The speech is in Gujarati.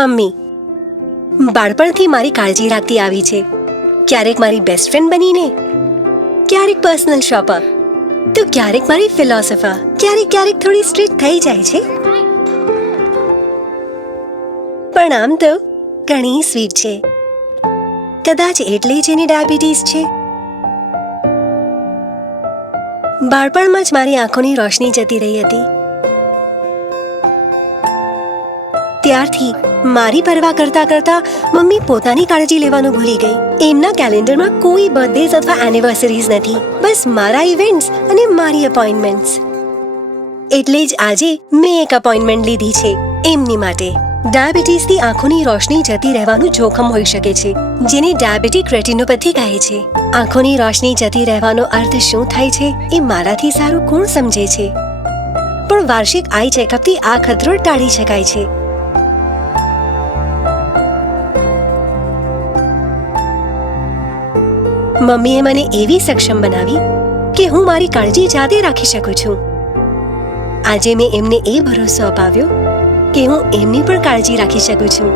મમ્મી બાળપણથી મારી કાળજી રાખતી આવી છે. ક્યારેક મારી બેસ્ટ ફ્રેન્ડ બનીને, ક્યારેક પર્સનલ શોપર, તો ક્યારેક મારી ફિલોસોફર. ક્યારેક થોડી સ્ટ્રિક્ટ થઈ જાય છે, પણ આમ તો ઘણી સ્વીટ છે. કદાચ એટલે જ એની ડાયાબિટીસ છે. બાળપણમાં જ મારી આંખોની રોશની જતી રહી હતી. ત્યારથી મારી પરવા કરતા કરતા મમ્મી પોતાની કાળજી લેવાનું ભૂલી ગઈ. એમના કેલેન્ડરમાં કોઈ બર્થડેઝ અથવા એનિવર્સરીઝ નથી, બસ મારા ઇવેન્ટ્સ અને મારી અપોઇન્ટમેન્ટ્સ. એટલે જ આજે મેં એક અપોઇન્ટમેન્ટ લીધી છે એમની માટે. ડાયાબિટીસથી આંખોની રોશની જતી રહેવાનું જોખમ હોઈ શકે છે, જેને ડાયાબિટીક રેટિનોપેથી કહે છે. આંખોની રોશની જતી રહેવાનો અર્થ શું થાય છે એ મારાથી સારું કોણ સમજે છે? પણ વાર્ષિક આઈ ચેકઅપથી આ ખતરો ટાળી શકાય છે. મમ્મીએ મને એવી સક્ષમ બનાવી કે હું મારી કાળજી જાતે રાખી શકું છું. આજે મેં એમને એ ભરોસો અપાવ્યો કે હું એમની પણ કાળજી રાખી શકું છું.